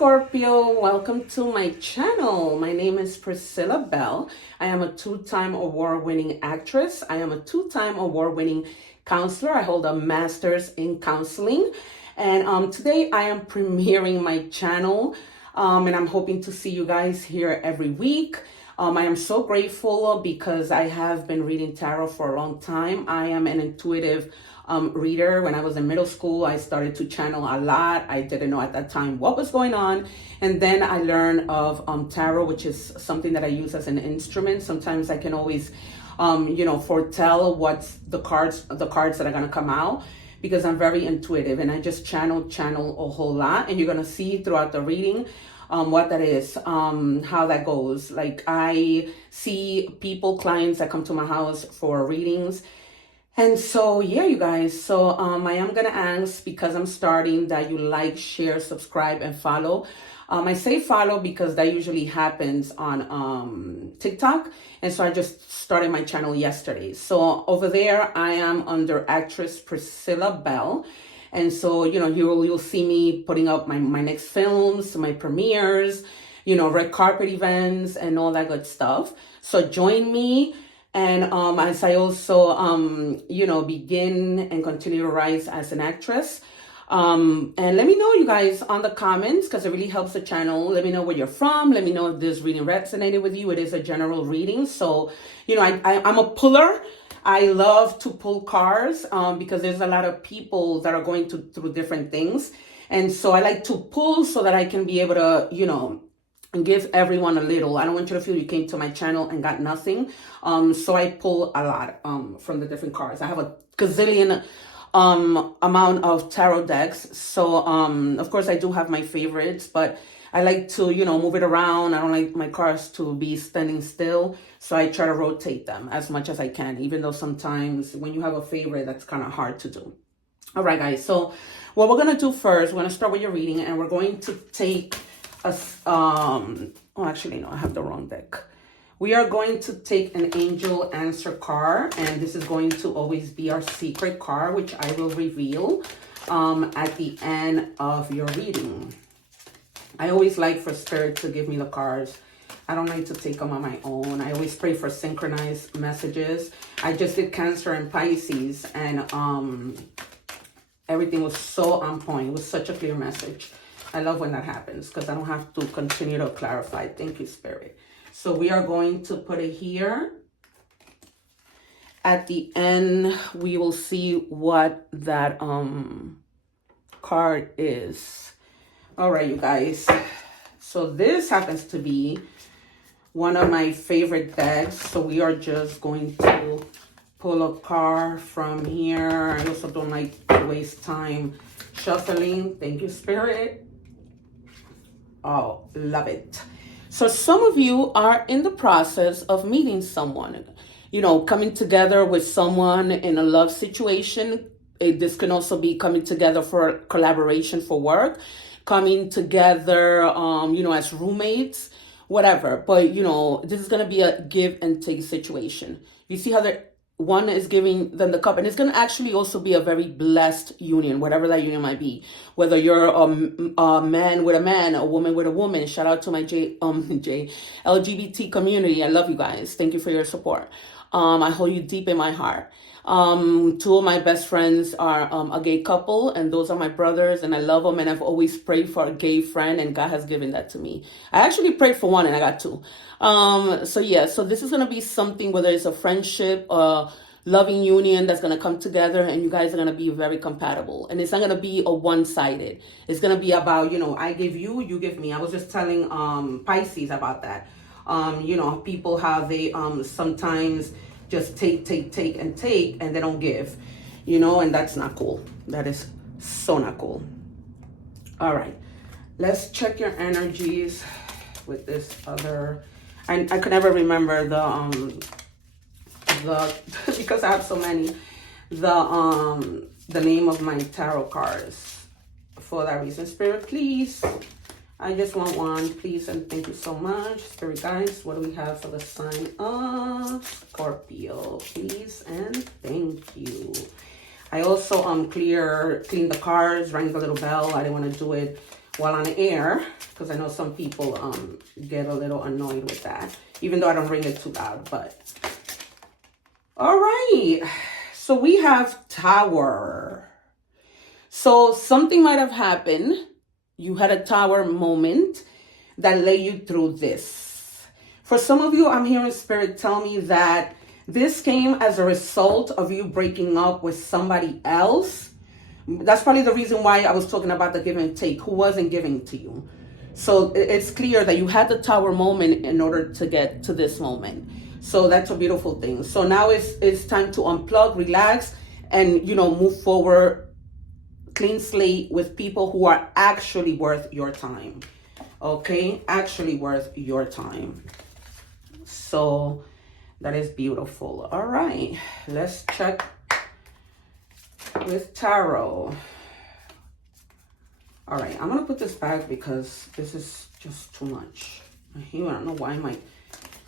Scorpio, welcome to my channel. My name is Priscilla Bell. I am a two-time award-winning actress. I am a two-time award-winning counselor. I hold a master's in counseling. And today I am premiering my channel. And I'm hoping to see you guys here every week. I am so grateful because I have been reading tarot for a long time. I am an intuitive reader. When I was in middle school, I started to channel a lot. I didn't know at that time what was going on. And then I learned of tarot, which is something that I use as an instrument. Sometimes I can always, foretell what's the cards that are going to come out, because I'm very intuitive and I just channel a whole lot. And you're going to see throughout the reading what that is, how that goes. Like, I see clients that come to my house for readings. And so, yeah, you guys, so I am going to ask, because I'm starting, that you like, share, subscribe, and follow. I say follow because that usually happens on TikTok. And so I just started my channel yesterday. So over there, I am under actress Priscilla Bell. And so, you'll see me putting up my next films, my premieres, red carpet events and all that good stuff. So join me. And as I also, begin and continue to rise as an actress. And let me know, you guys, on the comments, because it really helps the channel. Let me know where you're from. Let me know if this reading resonated with you. It is a general reading. So, I'm a puller. I love to pull cards because there's a lot of people that are going through different things. And so I like to pull so that I can be able to, and give everyone a little. I don't want you to feel you came to my channel and got nothing. So I pull a lot from the different cards. I have a gazillion amount of tarot decks. So of course I do have my favorites, but I like to, move it around. I don't like my cards to be standing still. So I try to rotate them as much as I can, even though sometimes when you have a favorite, that's kind of hard to do. All right, guys. So what we're going to do first, we're going to start with your reading, and we're going to take actually, no, I have the wrong deck. We are going to take an angel answer card, and this is going to always be our secret card, which I will reveal at the end of your reading. I always like for Spirit to give me the cards. I don't like to take them on my own. I always pray for synchronized messages. I just did Cancer and Pisces, and everything was so on point. It was such a clear message. I love when that happens because I don't have to continue to clarify. Thank you, Spirit. So we are going to put it here. At the end, we will see what that card is. All right, you guys. So this happens to be one of my favorite decks. So we are just going to pull a card from here. I also don't like to waste time shuffling. Thank you, Spirit. Oh, love it. So some of you are in the process of meeting someone, coming together with someone in a love situation. This can also be coming together for collaboration for work, coming together, as roommates, whatever. But, this is going to be a give and take situation. You see how one is giving them the cup, and it's going to actually also be a very blessed union, whatever that union might be. Whether you're a man with a man, a woman with a woman. Shout out to my LGBT community. I love you guys. Thank you for your support. I hold you deep in my heart. Two of my best friends are a gay couple, and those are my brothers, and I love them, and I've always prayed for a gay friend, and God has given that to me. I actually prayed for one and I got two. So this is going to be something, whether it's a friendship, loving union that's going to come together, and you guys are going to be very compatible. And it's not going to be a one-sided. It's going to be about, I give you, you give me. I was just telling Pisces about that. People, how they sometimes just take, and they don't give, and that's not cool. That is so not cool. All right, let's check your energies with this other. I could never remember the because I have so many, the name of my tarot cards. For that reason, Spirit, please. I just want one, please, and thank you so much. Spirit guys, what do we have for the sign of Scorpio? Please and thank you. I also clean the cards, rang the little bell. I didn't want to do it while on air, because I know some people get a little annoyed with that, even though I don't ring it too loud. But all right, so we have Tower. So something might have happened. You had a Tower moment that led you through this. For some of you, I'm hearing Spirit tell me that this came as a result of you breaking up with somebody else. That's probably the reason why I was talking about the give and take, who wasn't giving to you. So it's clear that you had the Tower moment in order to get to this moment. So that's a beautiful thing. So now it's time to unplug, relax, and, you know, move forward, clean slate with people who are actually worth your time. Okay, actually worth your time. So that is beautiful. All right, let's check with tarot. All right, I'm gonna put this back because this is just too much. I don't know why my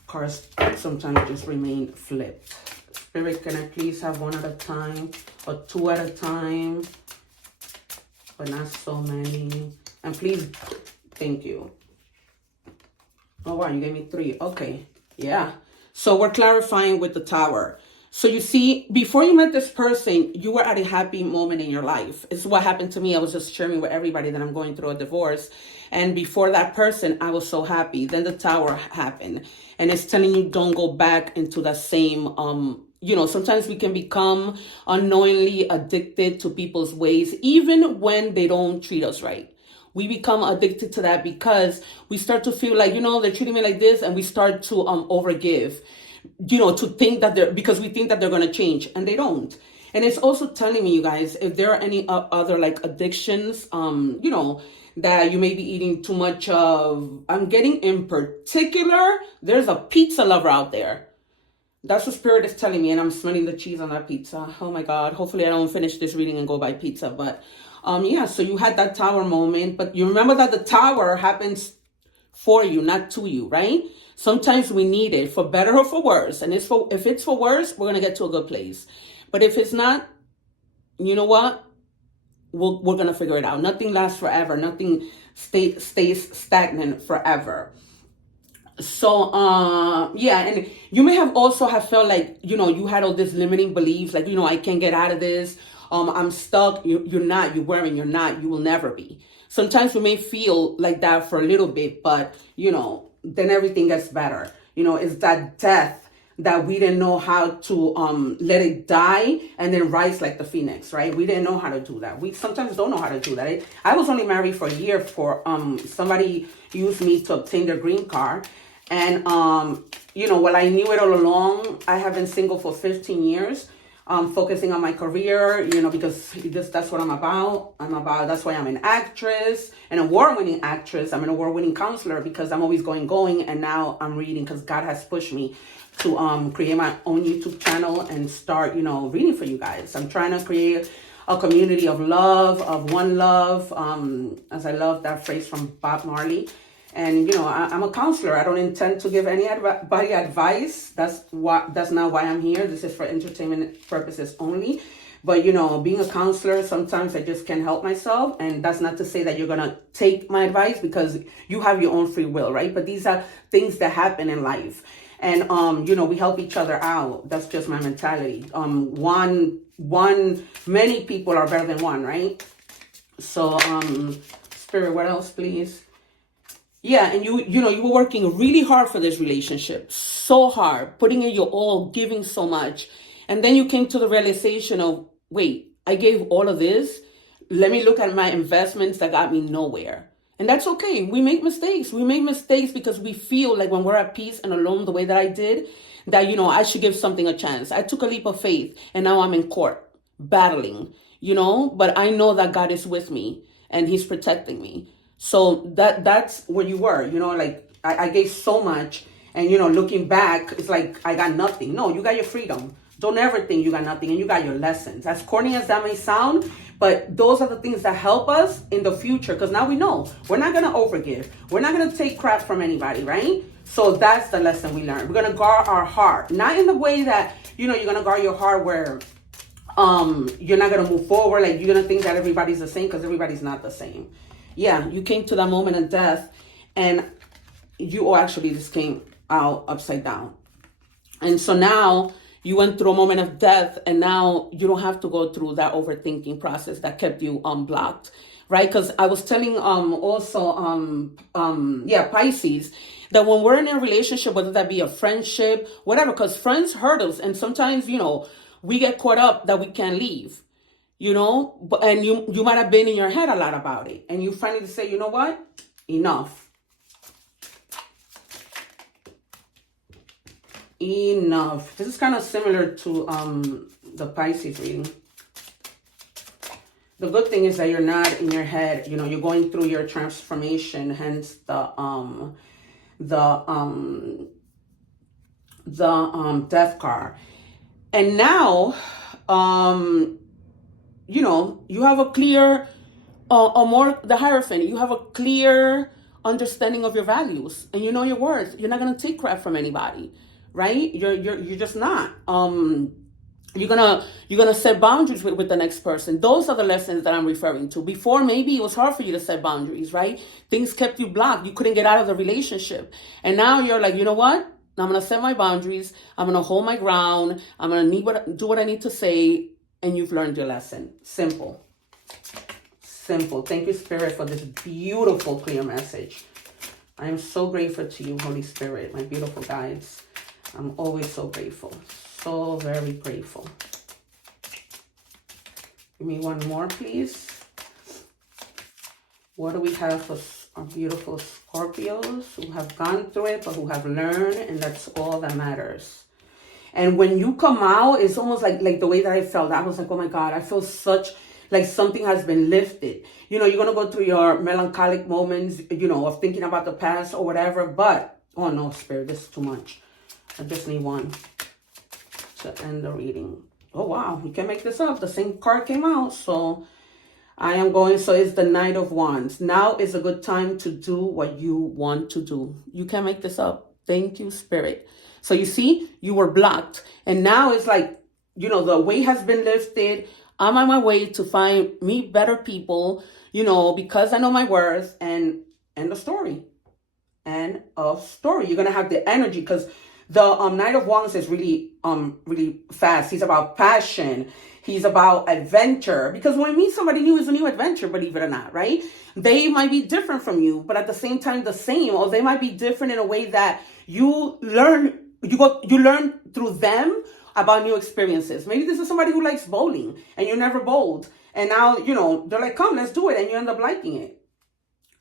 cards sometimes just remain flipped. Spirit, can I please have one at a time or two at a time, but not so many? And please, thank you. Oh wow, you gave me three. Okay, yeah. So we're clarifying with the Tower. So you see, before you met this person, you were at a happy moment in your life. It's what happened to me. I was just sharing with everybody that I'm going through a divorce. And before that person, I was so happy. Then the Tower happened. And it's telling you don't go back into the same, you know, sometimes we can become unknowingly addicted to people's ways, even when they don't treat us right. We become addicted to that because we start to feel like, you know, they're treating me like this, and we start to overgive, you know, to think that because we think that they're going to change, and they don't. And it's also telling me, you guys, if there are any other like addictions, you know, that you may be eating too much of. I'm getting in particular, there's a pizza lover out there. That's what Spirit is telling me, and I'm smelling the cheese on that pizza. Oh my God. Hopefully I don't finish this reading and go buy pizza. But yeah, so you had that Tower moment, but you remember that the Tower happens for you, not to you, right? Sometimes we need it for better or for worse. And if it's for worse, we're going to get to a good place. But if it's not, you know what? We're going to figure it out. Nothing lasts forever. Nothing stays stagnant forever. So, yeah, and you may have also have felt like, you know, you had all these limiting beliefs, like, you know, I can't get out of this. I'm stuck. You're not, you're wearing, you're not, you will never be. Sometimes we may feel like that for a little bit, but, you know, then everything gets better. You know, it's that death that we didn't know how to let it die and then rise like the phoenix, right? We didn't know how to do that. We sometimes don't know how to do that. I was only married for a year for somebody used me to obtain their green card. And, you know, while I knew it all along, I have been single for 15 years. Focusing on my career, you know, because that's what I'm about. That's why I'm an actress, an award-winning actress. I'm an award-winning counselor because I'm always going, and now I'm reading because God has pushed me to create my own YouTube channel and start, you know, reading for you guys. I'm trying to create a community of love, of one love, as I love that phrase from Bob Marley. And, you know, I'm a counselor. I don't intend to give anybody advice. That's not why I'm here. This is for entertainment purposes only. But, you know, being a counselor, sometimes I just can't help myself. And that's not to say that you're going to take my advice, because you have your own free will, right? But these are things that happen in life. And, you know, we help each other out. That's just my mentality. Many people are better than one, right? So, Spirit, what else, please? Yeah, and you know, you were working really hard for this relationship, so hard, putting in your all, giving so much. And then you came to the realization of, wait, I gave all of this. Let me look at my investments that got me nowhere. And that's okay. We make mistakes. We make mistakes because we feel like when we're at peace and alone the way that I did, that, you know, I should give something a chance. I took a leap of faith, and now I'm in court battling, you know, but I know that God is with me and he's protecting me. So that's where you were, you know, like I gave so much, and, you know, looking back, it's like I got nothing. No, you got your freedom. Don't ever think you got nothing, and you got your lessons. As corny as that may sound, but those are the things that help us in the future, because now we know we're not going to overgive. We're not going to take crap from anybody, right? So that's the lesson we learned. We're going to guard our heart, not in the way that, you know, you're going to guard your heart where you're not going to move forward. Like, you're going to think that everybody's the same, because everybody's not the same. Yeah, you came to that moment of death, and you actually just came out upside down. And so now you went through a moment of death, and now you don't have to go through that overthinking process that kept you blocked, right? Because I was telling also Pisces, that when we're in a relationship, whether that be a friendship, whatever, because friends hurt us, and sometimes we get caught up that we can't leave, and you might have been in your head a lot about it, and you finally say, you know what, enough. Enough. This is kind of similar to the Pisces reading. The good thing is that you're not in your head, you're going through your transformation, hence the death card. And now you have a clear the Hierophant, you have a clear understanding of your values, and you know your worth. You're not going to take crap from anybody, right? You're just not. You're gonna set boundaries with the next person. Those are the lessons that I'm referring to. Before, maybe it was hard for you to set boundaries, right? Things kept you blocked. You couldn't get out of the relationship. And now you're like, you know what? I'm gonna set my boundaries. I'm gonna hold my ground. I'm gonna do what I need to say. And you've learned your lesson. Simple. Simple. Thank you, Spirit, for this beautiful, clear message. I am so grateful to you, Holy Spirit, my beautiful guides. I'm always so grateful. So very grateful. Give me one more, please. What do we have for our beautiful Scorpios who have gone through it, but who have learned, and that's all that matters. And when you come out, it's almost like the way that I felt. I was like, oh my God, I feel such like something has been lifted. You're going to go through your melancholic moments, of thinking about the past or whatever. But, oh no, Spirit, this is too much. I just need one to end the reading. Oh, wow. You can make this up. The same card came out. So it's the Knight of Wands. Now is a good time to do what you want to do. You can make this up. Thank you, Spirit. So you see, you were blocked. And now it's like, the weight has been lifted. I'm on my way to find me better people, because I know my worth, and end of story. End of story. You're going to have the energy, because the Knight of Wands is really fast. He's about passion. He's about adventure. Because when you meet somebody new, it's a new adventure, believe it or not, right? They might be different from you, but at the same time the same. Or they might be different in a way that you learn through them about new experiences. Maybe this is somebody who likes bowling, and you never bowled. And now, they're like, come, let's do it. And you end up liking it.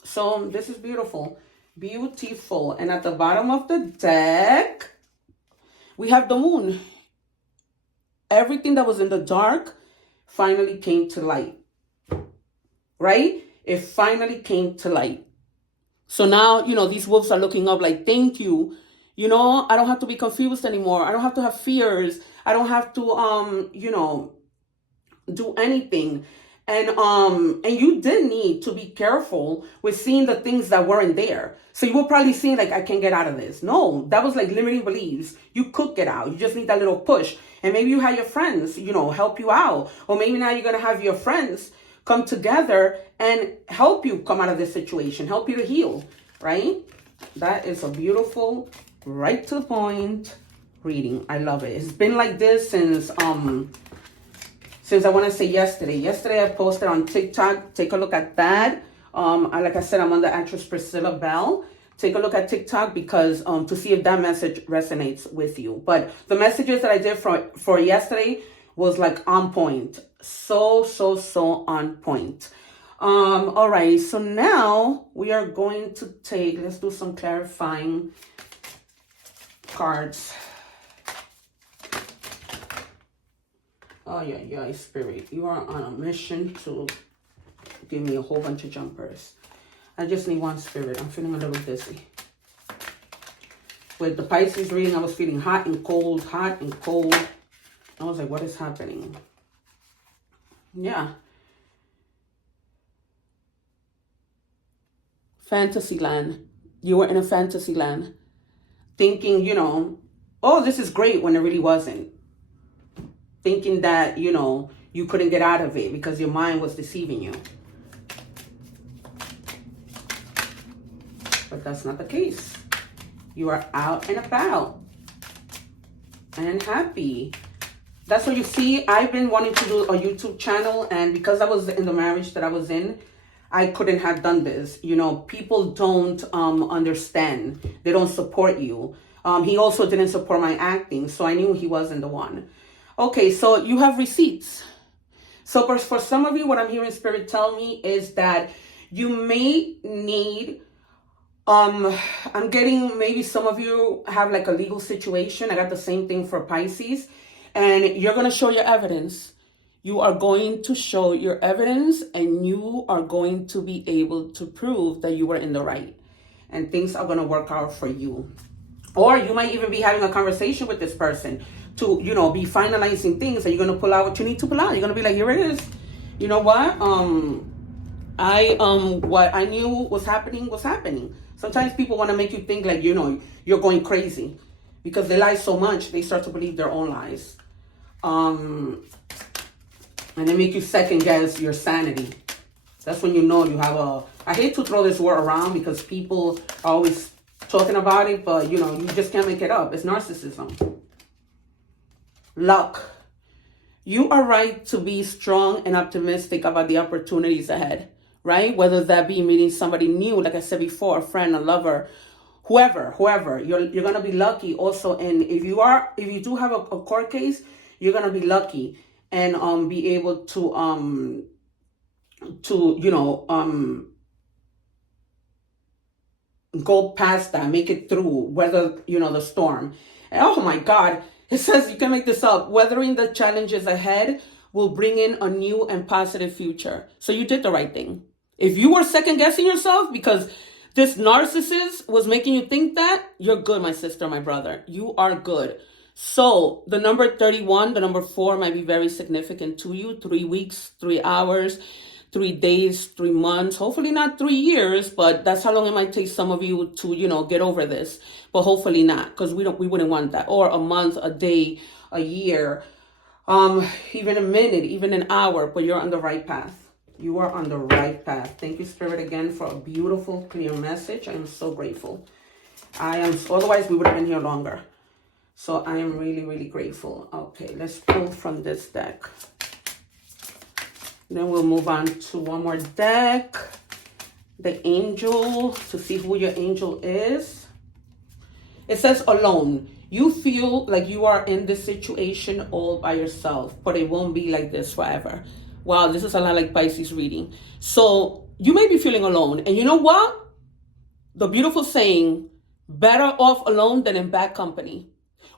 So this is beautiful. Beautiful. And at the bottom of the deck, we have the Moon. Everything that was in the dark finally came to light. Right? It finally came to light. So now, these wolves are looking up like, thank you. I don't have to be confused anymore. I don't have to have fears. I don't have to, do anything. And you did need to be careful with seeing the things that weren't there. So you were probably seeing like, I can't get out of this. No, that was like limiting beliefs. You could get out. You just need that little push. And maybe you had your friends, help you out. Or maybe now you're going to have your friends come together and help you come out of this situation, help you to heal, right? That is a beautiful, right to the point reading. I love it. It's been like this since I want to say yesterday. Yesterday I posted on TikTok. Take a look at that. Like I said, I'm on the actress Priscilla Bell. Take a look at TikTok because to see if that message resonates with you. But the messages that I did for yesterday was like on point. So on point. All right. So now we are going to let's do some clarifying cards. Oh, yeah, Spirit. You are on a mission to give me a whole bunch of jumpers. I just need one, Spirit. I'm feeling a little dizzy. With the Pisces reading, I was feeling hot and cold. I was like, what is happening? Yeah. Fantasyland. You were in a fantasy land. Thinking, oh, this is great when it really wasn't. Thinking that, you couldn't get out of it because your mind was deceiving you. But that's not the case. You are out and about and happy. That's what you see. I've been wanting to do a YouTube channel, and because I was in the marriage that I was in, I couldn't have done this. You know, people don't understand. They don't support you. He also didn't support my acting, so I knew he wasn't the one. Okay, so you have receipts. So for some of you, what I'm hearing Spirit tell me is that you may need, I'm getting, maybe some of you have like a legal situation. I got the same thing for Pisces. And you're going to show your evidence. You are going to show your evidence, and you are going to be able to prove that you were in the right. And things are going to work out for you. Or you might even be having a conversation with this person to, you know, be finalizing things, and you're going to pull out what you need to pull out. You're going to be like, here it is. You know what? What I knew was happening was happening. Sometimes people want to make you think like, you know, you're going crazy because they lie so much, they start to believe their own lies. And they make you second guess your sanity. That's when you know you have I hate to throw this word around because people are always talking about it, but you know, you just can't make it up. It's narcissism. Luck. You are right to be strong and optimistic about the opportunities ahead, right? Whether that be meeting somebody new, like I said before, a friend, a lover, whoever, you're going to be lucky also. And if you do have a court case, you're going to be lucky and be able to go past that, make it through, weather, the storm. And, oh my God, it says, you can make this up, weathering the challenges ahead will bring in a new and positive future. So you did the right thing. If you were second guessing yourself because this narcissist was making you think that, you're good, my sister, my brother. You are good. So the number 31, the number 4 might be very significant to you. 3 weeks, 3 hours, 3 days, 3 months, hopefully not 3 years, but that's how long it might take some of you to, get over this. But hopefully not, because we wouldn't want that. Or a month, a day, a year, even a minute, even an hour, but you're on the right path. You are on the right path. Thank you, Spirit, again, for a beautiful, clear message. I am so grateful. Otherwise we would have been here longer. So I am really, really grateful. Okay, let's pull from this deck. Then we'll move on to one more deck. The angel, to see who your angel is. It says alone. You feel like you are in this situation all by yourself, but it won't be like this forever. Wow, this is a lot like Pisces reading. So you may be feeling alone. And you know what? The beautiful saying, better off alone than in bad company.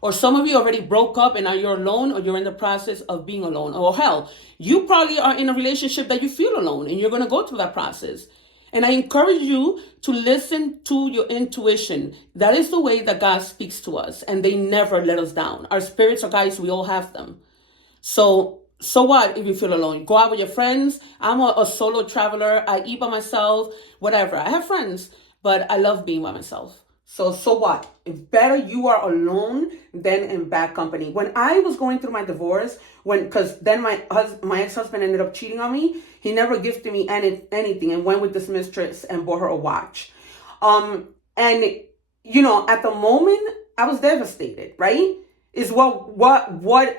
Or some of you already broke up and now you're alone, or you're in the process of being alone. Or hell, you probably are in a relationship that you feel alone and you're going to go through that process. And I encourage you to listen to your intuition. That is the way that God speaks to us, and they never let us down. Our spirits are guides, we all have them. So what if you feel alone? Go out with your friends. I'm a solo traveler. I eat by myself, whatever. I have friends, but I love being by myself. So what? It's better you are alone than in bad company. When I was going through my divorce, because then my ex-husband ended up cheating on me, he never gifted me anything and went with this mistress and bought her a watch. And, at the moment, I was devastated, right? Is what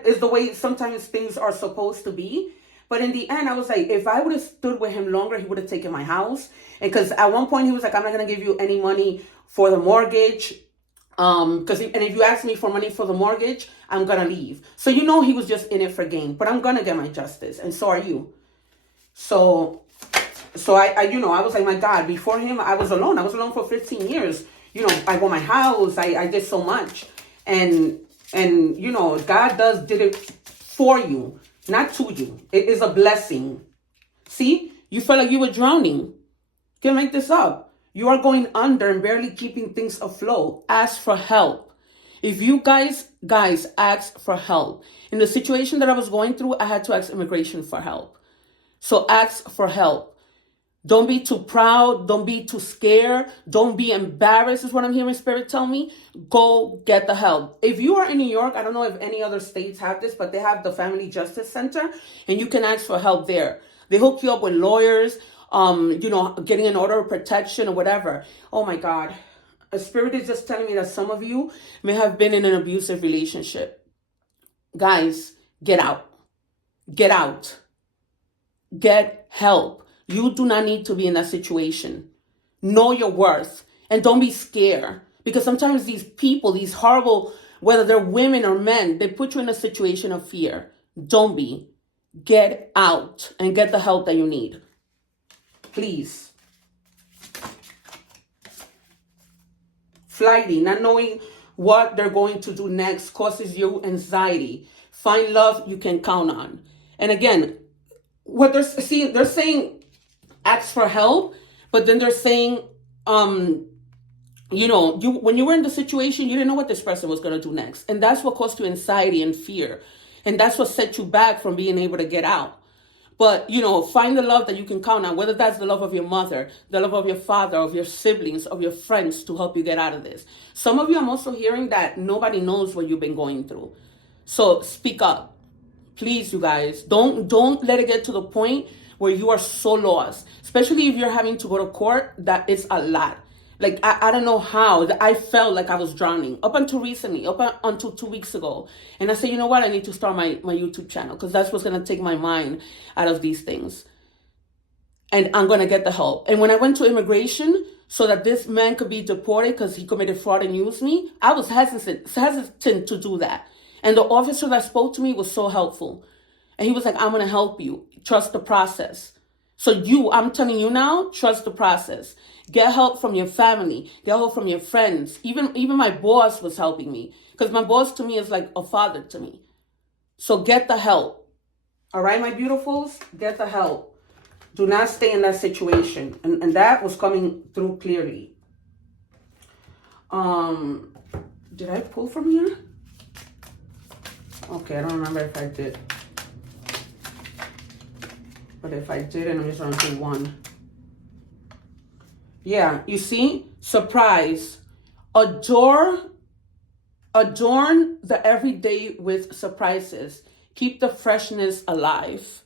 is the way sometimes things are supposed to be. But in the end, I was like, if I would have stood with him longer, he would have taken my house. And because at one point he was like, I'm not going to give you any money for the mortgage. And if you ask me for money for the mortgage, I'm going to leave. So, he was just in it for gain, but I'm going to get my justice. And so are you. So I was like, my God, before him, I was alone. I was alone for 15 years. I bought my house. I did so much. And God did it for you, not to you. It is a blessing. See, you felt like you were drowning. Can't make this up. You are going under and barely keeping things afloat. Ask for help. If you guys ask for help. In the situation that I was going through, I had to ask immigration for help. So ask for help. Don't be too proud. Don't be too scared. Don't be embarrassed is what I'm hearing Spirit tell me. Go get the help. If you are in New York, I don't know if any other states have this, but they have the Family Justice Center, and you can ask for help there. They hook you up with lawyers. getting an order of protection or whatever. Oh my God. A spirit is just telling me that some of you may have been in an abusive relationship. Guys, get out. Get out. Get help. You do not need to be in that situation. Know your worth and don't be scared, because sometimes these people, these horrible, whether they're women or men, they put you in a situation of fear. Don't be. Get out and get the help that you need. Please. Flighty, not knowing what they're going to do next causes you anxiety. Find love you can count on. And again, what they're saying ask for help, but then they're saying, when you were in the situation, you didn't know what this person was going to do next. And that's what caused you anxiety and fear. And that's what set you back from being able to get out. But, find the love that you can count on, whether that's the love of your mother, the love of your father, of your siblings, of your friends, to help you get out of this. Some of you, I'm also hearing that nobody knows what you've been going through. So speak up. Please, you guys, don't let it get to the point where you are so lost, especially if you're having to go to court. That is a lot. Like, I don't know how. I felt like I was drowning up until recently, until 2 weeks ago. And I said, you know what? I need to start my YouTube channel, because that's what's going to take my mind out of these things. And I'm going to get the help. And when I went to immigration so that this man could be deported because he committed fraud and used me, I was hesitant to do that. And the officer that spoke to me was so helpful. And he was like, I'm going to help you. Trust the process. So I'm telling you now, trust the process. Get help from your family. Get help from your friends. Even my boss was helping me, because my boss to me is like a father to me. So get the help. All right, my beautifuls, get the help. Do not stay in that situation. And that was coming through clearly. Did I pull from here? Okay, I don't remember if I did. But if I didn't, I'm just going to do one. Yeah, you see? Surprise. Adorn the everyday with surprises. Keep the freshness alive.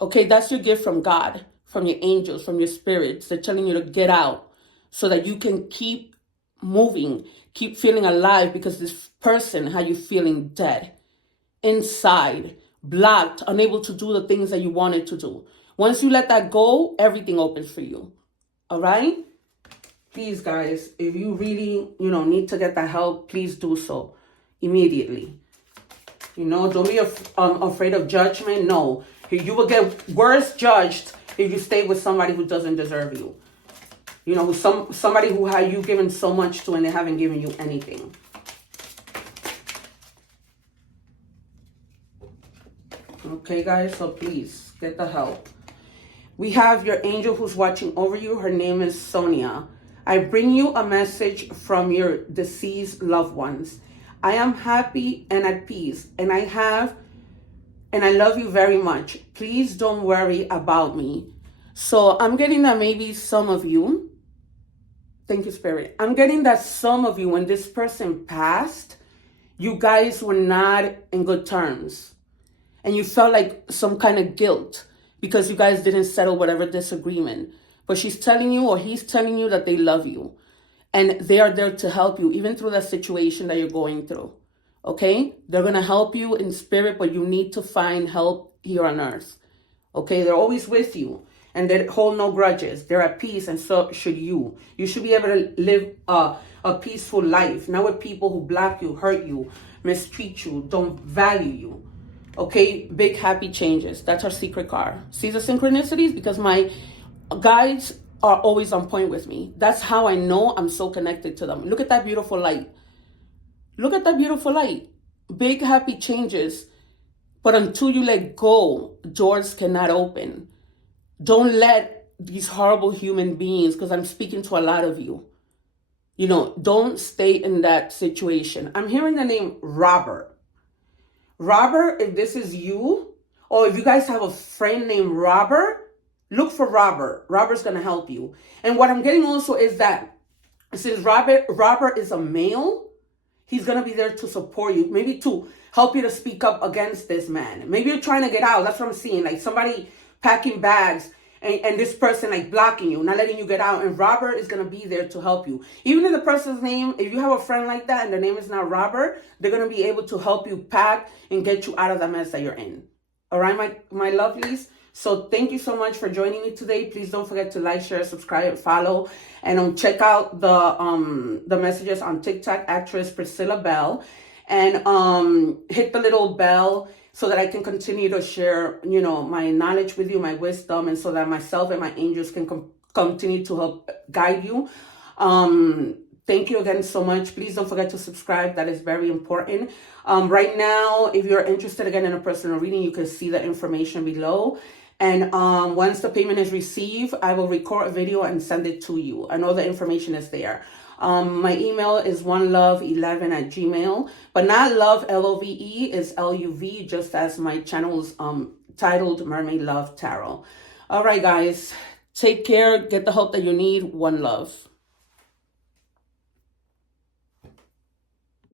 Okay, that's your gift from God, from your angels, from your spirits. They're telling you to get out so that you can keep moving, keep feeling alive, because this person had you feeling dead, inside, blocked, unable to do the things that you wanted to do. Once you let that go, everything opens for you. All right? Please, guys, if you really, need to get that help, please do so immediately. Don't be afraid of judgment. No, you will get worse judged if you stay with somebody who doesn't deserve you. Somebody who had you given so much to and they haven't given you anything. Okay, guys, so please get the help. We have your angel who's watching over you. Her name is Sonia. I bring you a message from your deceased loved ones. I am happy and at peace, and I love you very much. Please don't worry about me. So I'm getting that maybe some of you, thank you, Spirit. I'm getting that some of you, when this person passed, you guys were not in good terms. And you felt like some kind of guilt because you guys didn't settle whatever disagreement. But she's telling you, or he's telling you, that they love you. And they are there to help you, even through that situation that you're going through. Okay? They're going to help you in spirit, but you need to find help here on earth. Okay? They're always with you. And they hold no grudges. They're at peace, and so should you. You should be able to live a peaceful life, not with people who block you, hurt you, mistreat you, don't value you. Okay, big happy changes. That's our secret card. See the synchronicities? Because my guides are always on point with me. That's how I know I'm so connected to them. Look at that beautiful light. Look at that beautiful light. Big happy changes. But until you let go, doors cannot open. Don't let these horrible human beings, because I'm speaking to a lot of you, don't stay in that situation. I'm hearing the name Robert. Robert, if this is you, or if you guys have a friend named Robert, look for Robert. Robert's going to help you. And what I'm getting also is that since Robert is a male, he's going to be there to support you, maybe to help you to speak up against this man. Maybe you're trying to get out. That's what I'm seeing. Like somebody packing bags and this person like blocking you, not letting you get out. And Robert is going to be there to help you. Even if the person's name, if you have a friend like that and the name is not Robert, they're going to be able to help you pack and get you out of the mess that you're in. All right, my lovelies. So thank you so much for joining me today. Please don't forget to like, share, subscribe, follow, and check out the messages on TikTok, actress Priscilla Bell, and hit the little bell so that I can continue to share, my knowledge with you, my wisdom, and so that myself and my angels can continue to help guide you. Thank you again so much. Please don't forget to subscribe. That is very important. Right now, if you're interested again in a personal reading, you can see the information below. And once the payment is received, I will record a video and send it to you. And all the information is there. My email is onelove11@gmail, but not love, L-O-V-E, is L-U-V, just as my channel is titled Mermaid Love Tarot. All right, guys, take care. Get the help that you need. One love.